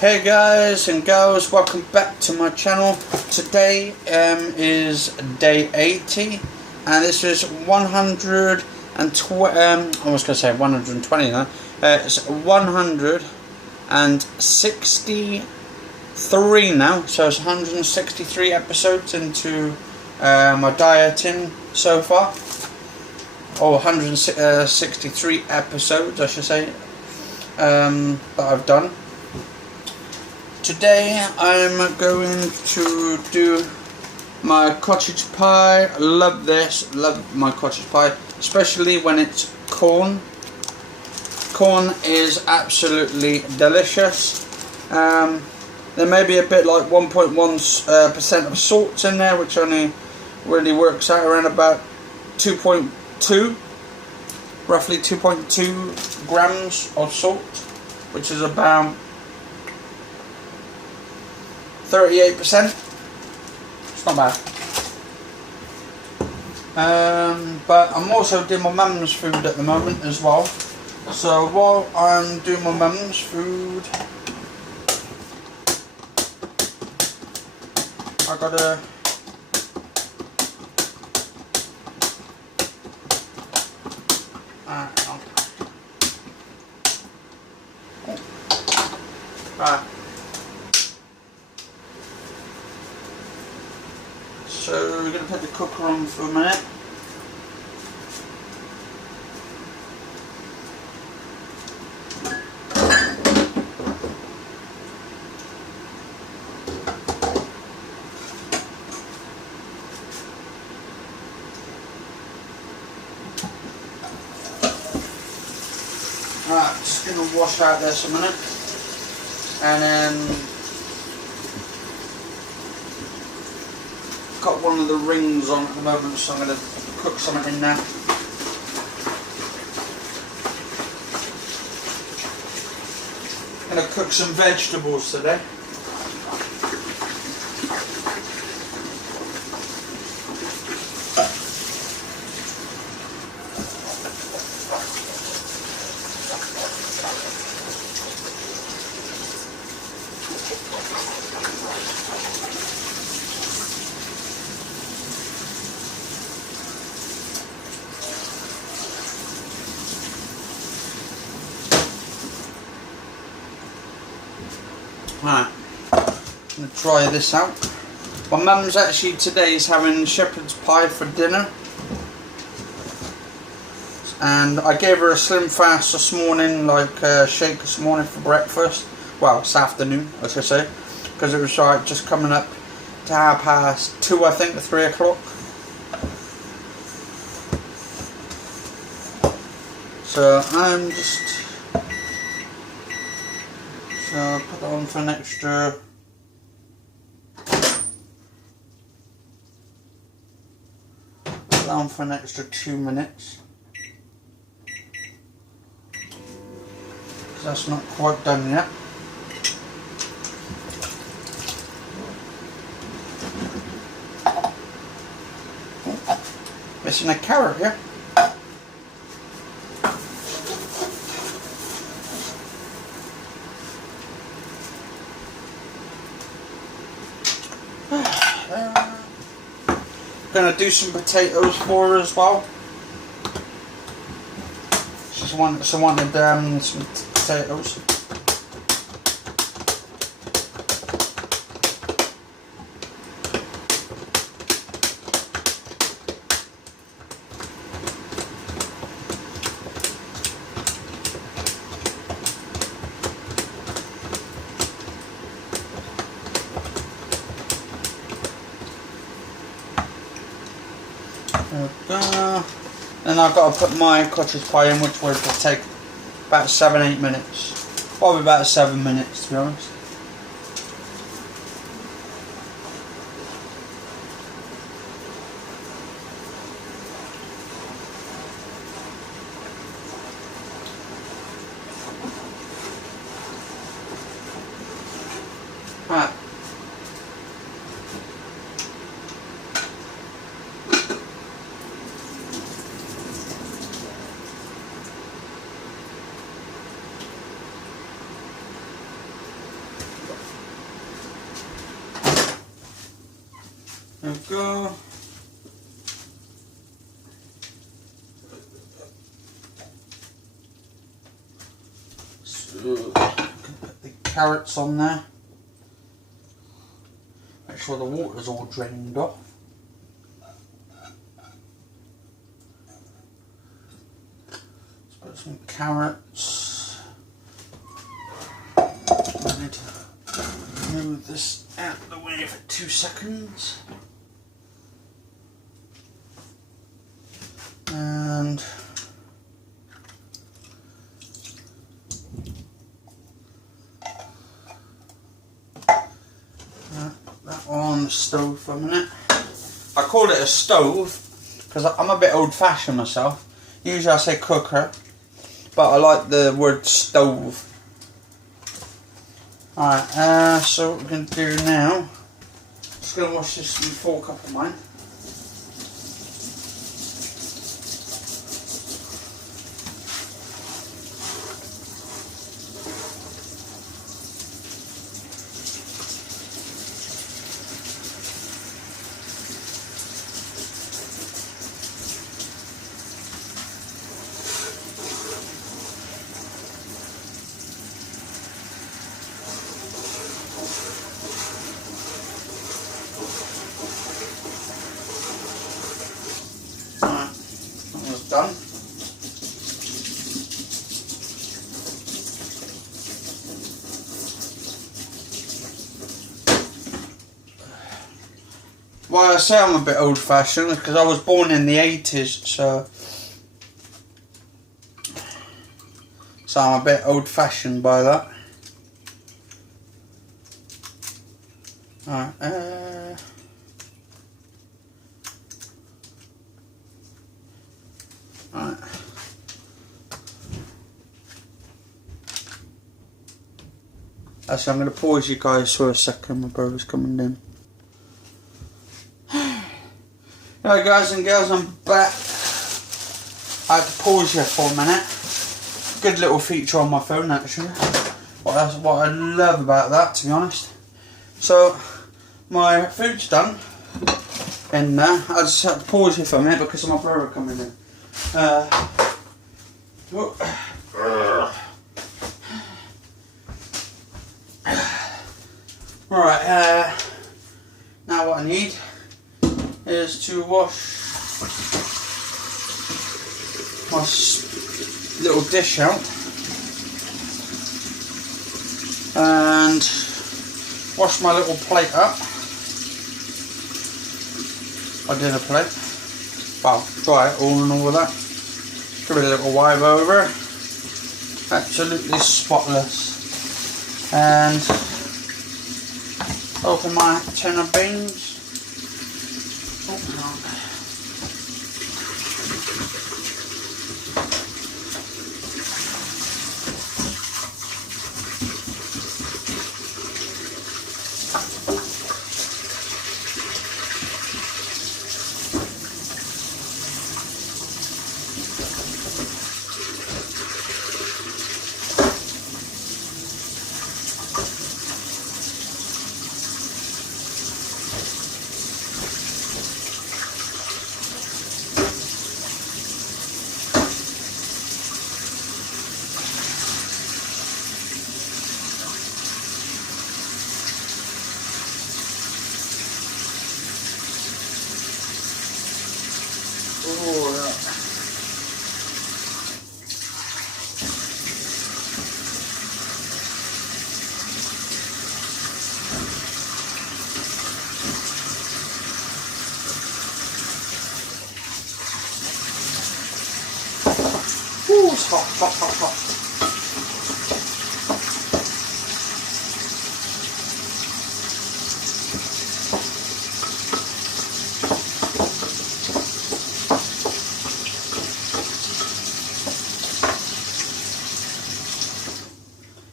Hey guys and girls, welcome back to my channel. Today is day 80 and this is 120, I was going to say 120 now. It's 163 now, so it's 163 episodes into my dieting so far. Or 163 episodes I should say, that I've done. Today I'm going to do my cottage pie. I love this, love my cottage pie, especially when it's corn. Corn is absolutely delicious. There may be a bit like 1.1% of salt in there, which only really works out around about 2.2, roughly 2.2 grams of salt, which is about 38%. It's not bad. But I'm also doing my mum's food at the moment as well. So while I'm doing my mum's food, I gotta So we're going to put the cooker on for a minute. Right, just going to wash out this a minute, and then got one of the rings on at the moment, so I'm going to cook something in there. I'm going to cook some vegetables today. Right, I'm going to try this out. My mum's actually today is having shepherd's pie for dinner, and I gave her a Slimfast this morning, like a shake this morning for breakfast. Well, this afternoon I should say, because it was like just coming up to 2:30, I think, to 3 o'clock. So I'm just put that on for an extra. Put that on for an extra 2 minutes. That's not quite done yet. Missing a carrot here. Gonna do some potatoes for her as well. She wanted some potatoes. Then I've got to put my cottage pie in, which will take about 7-8 minutes. Probably about 7 minutes, to be honest. Right. There we go. So, put the carrots on there. Make sure the water's all drained off. Let's put some carrots. I need to move this out of the way for 2 seconds. And that on the stove for a minute. I call it a stove because I'm a bit old-fashioned myself. Usually I say cooker, but I like the word stove. Alright, so what we're going to do now, just going to wash this fork up of mine. Done. Why I say I'm a bit old-fashioned is because I was born in the 80s, so I'm a bit old-fashioned by that. Alright, Alright. Actually, I'm going to pause you guys for a second. My brother's coming in. Alright guys and girls, I'm back. I had to pause you for a minute. Good little feature on my phone actually. What I love about that, to be honest. So, my food's done in there. I just had to pause you for a minute because of my brother coming in. Right, now what I need is to wash my little dish out and wash my little plate up. My dinner plate. Well, dry it all and all of that. Give it a little wipe over. Absolutely spotless. And open my tin of beans. Open on. Ooh, it's hot, hot, hot, hot.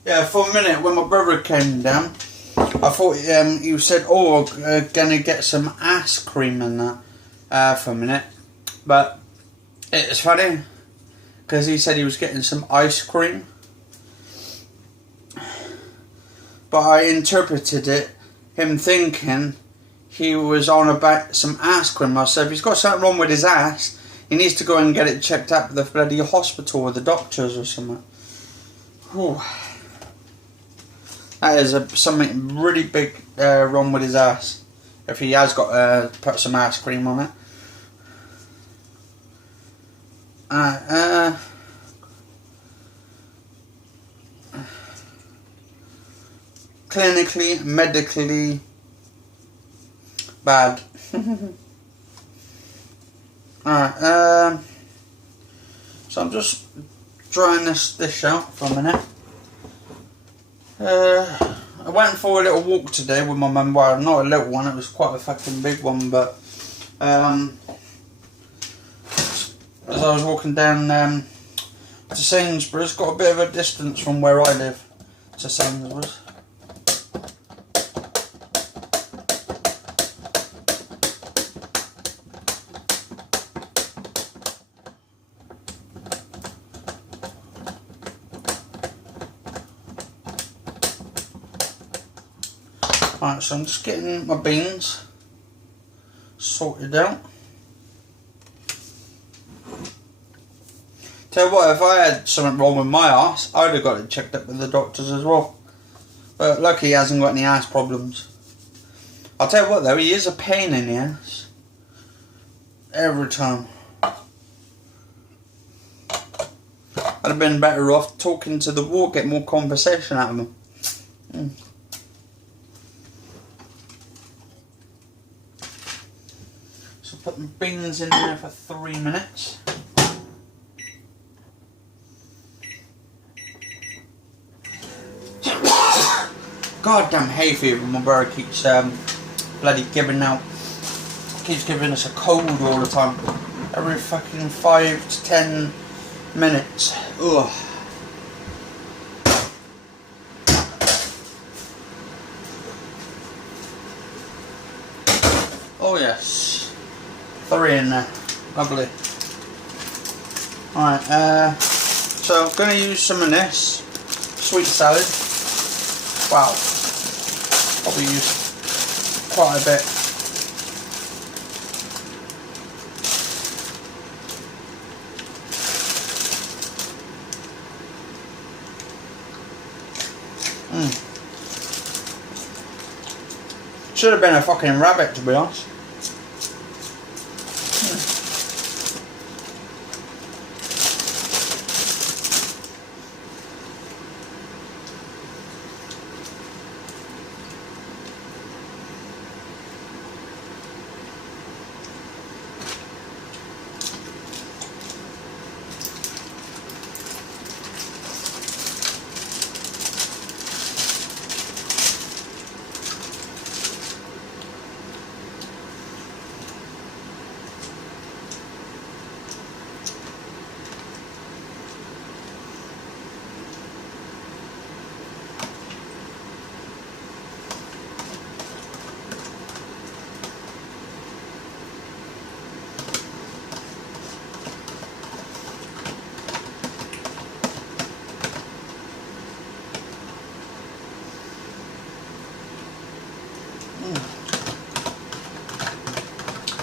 Yeah, for a minute when my brother came down, I thought you said, "Oh, gonna get some ice cream in that," for a minute, but it's funny because he said he was getting some ice cream, but I interpreted it him thinking he was on about some ass cream. I said, if he's got something wrong with his ass, he needs to go and get it checked out at the bloody hospital with the doctors or something. Whew. That is something really big wrong with his ass. If he has got to put some ass cream on it. Clinically, medically bad. Alright, so I'm just drying this dish out for a minute. I went for a little walk today with my mum. Well, not a little one, it was quite a fucking big one, but as I was walking down to Sainsbury's, got a bit of a distance from where I live to Sainsbury's. Right, so I'm just getting my beans sorted out. Tell you what, if I had something wrong with my arse, I'd have got it checked up with the doctors as well. But lucky he hasn't got any ass problems. I'll tell you what though, he is a pain in the ass. Every time. I'd have been better off talking to the wall, get more conversation out of him. So put the beans in there for 3 minutes. Goddamn hay fever, my brother keeps bloody giving out. Keeps giving us a cold all the time. Every fucking 5 to 10 minutes. Ugh. Oh yes. 3 in there. Lovely. Alright, so I'm going to use some of this sweet salad. Wow. Probably use quite a bit. Should have been a fucking rabbit, to be honest.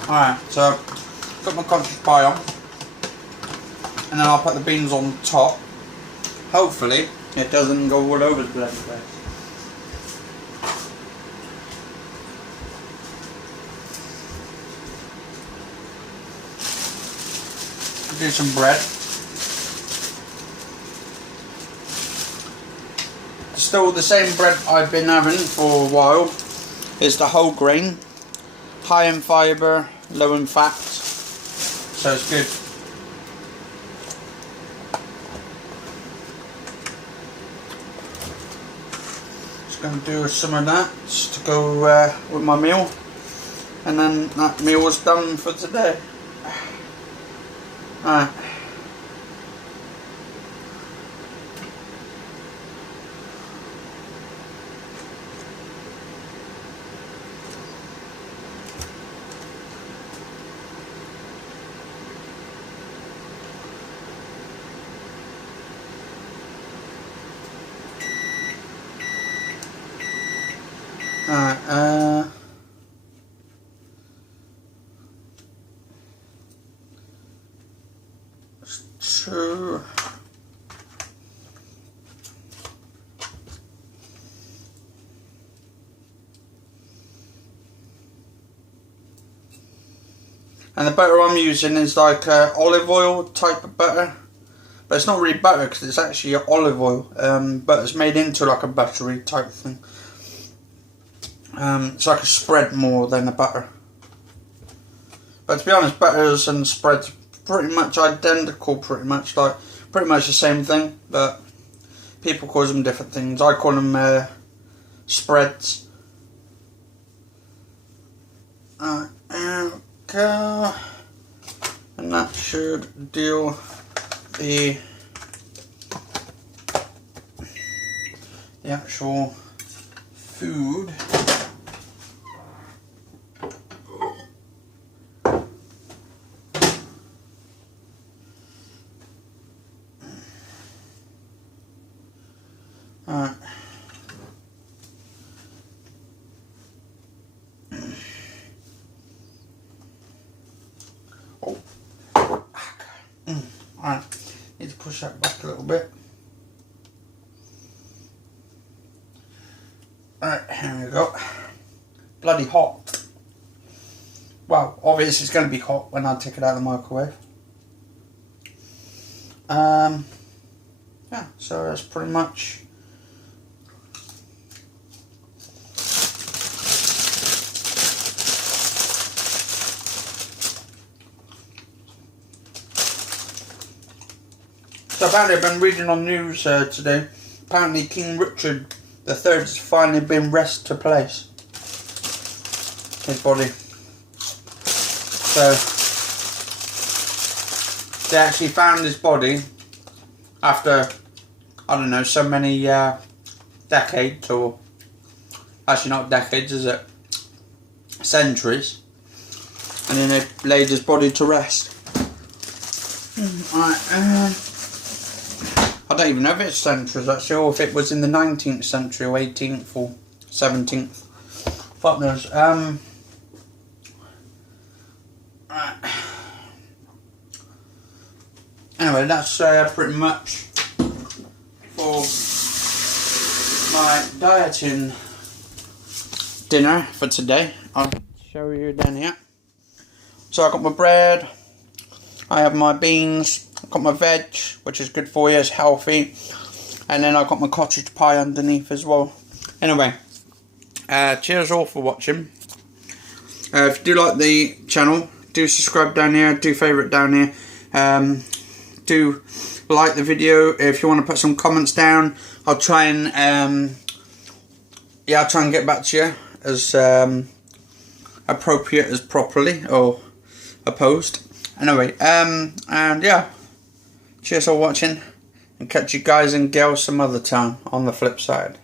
Alright, so put my cottage pie on, and then I'll put the beans on top. Hopefully it doesn't go all over the bloody place. Do some bread. Still the same bread I've been having for a while. It's the whole grain, high in fibre, low in fat, so it's good. Just going to do some of that just to go with my meal, and then that meal is done for today. Alright. And the butter I'm using is like olive oil type of butter. But it's not really butter because it's actually olive oil. But it's made into like a buttery type thing. It's like a spread more than a butter. But to be honest, butters and spreads pretty much identical, pretty much the same thing, but people call them different things. I call them spreads. There we go. And that should deal the actual food. Alright. Oh. Alright. Need to push that back a little bit. Alright, here we go. Bloody hot. Well, obviously it's going to be hot when I take it out of the microwave. Yeah, so that's pretty much. So apparently I've been reading on news today, apparently King Richard III has finally been restored to place. His body. So they actually found his body after, I don't know, so many decades, or actually not decades, is it? Centuries. And then they laid his body to rest. Right, I don't even know if it's centuries actually, or if it was in the 19th century or 18th or 17th. Fuck knows. Right. Anyway, that's pretty much for my dieting dinner for today. I'll show you down here. So I got my bread, I have my beans, I've got my veg, which is good for you, it's healthy, and then I've got my cottage pie underneath as well. Anyway, cheers all for watching. If you do like the channel, do subscribe down here, do favourite down here, do like the video. If you want to put some comments down, I'll try and I'll try and get back to you as appropriate as properly or opposed. Anyway, and yeah, cheers for watching, and catch you guys and girls some other time on the flip side.